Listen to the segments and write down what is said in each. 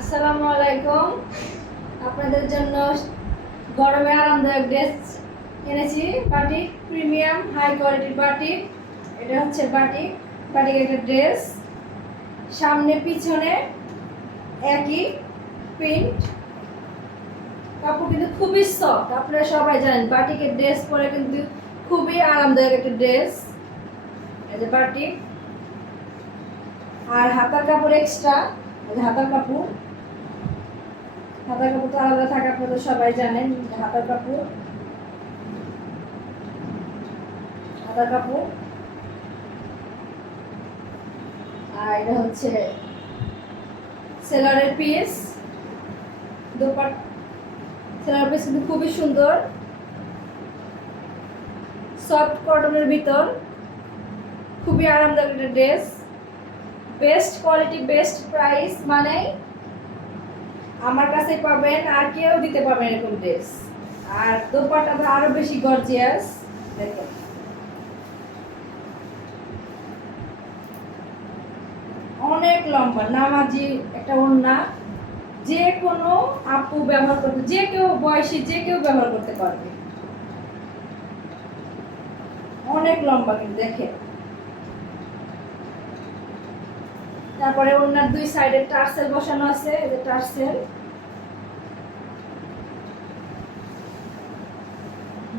আসসালামু আলাইকুম। আপনাদের জন্য গরমে আরামদায়ক ড্রেস এনেছি। বাটিক প্রিমিয়াম হাই কোয়ালিটির বাটিক। এটা হচ্ছে বাটিক একটা ড্রেস, সামনে পিছনে একই প্রিন্ট। কাপড় কিন্তু খুবই সফট। আপনারা সবাই জানেন বাটিকের ড্রেস পরে কিন্তু খুবই আরামদায়ক একটা ড্রেস। এই যে বাটিক, আর হাতার কাপড় এক্সট্রা। হাতার কাপড় তো আলাদা থাকে, আপনারা সবাই জানেন। হাতার কাপড় আর এটা হচ্ছে সেলারের পিস। সেলার পিস কিন্তু খুবই সুন্দর, সফট কটনের ভিতর, খুবই আরামদায়ক একটা dress. Best quality, best price, মানে আমার কাছে পাবেন, আর কেউ দিতে পারবেন এরকম ড্রেস। আর দোপাট্টাটা আরো বেশি গর্জিয়াস। দেখেন, অনেক লম্বা নামাজি একটা ওড়না। যে কোনো আপু ব্যবহার করতে, যে কেউ বয়সী যে কেউ ব্যবহার করতে পারবে। অনেক লম্বা কিন্তু দেখেন। তারপরে ওড়নার দুই সাইডে টার্সেল বসানো আছে, এই যে টার্সেল,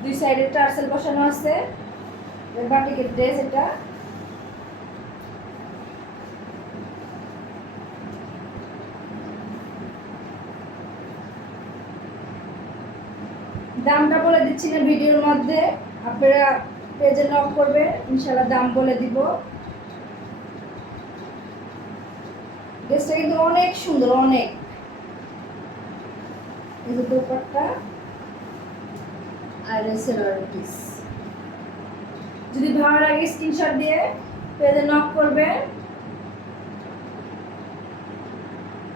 দুই সাইডে টার্সেল বসানো আছে। বাটিকের ড্রেস এটা। দামটা বলে দিচ্ছি না ভিডিওর মধ্যে, আপনারা পেজে নক করবে, ইনশাআল্লাহ দাম বলে দিব। ড্রেসটা কিন্তু অনেক সুন্দর, অনেক। এই যে দোপাট্টা আর সেলার পিস। যদি ভালো লাগে স্ক্রিনশট দিয়ে পেজে নক করবে।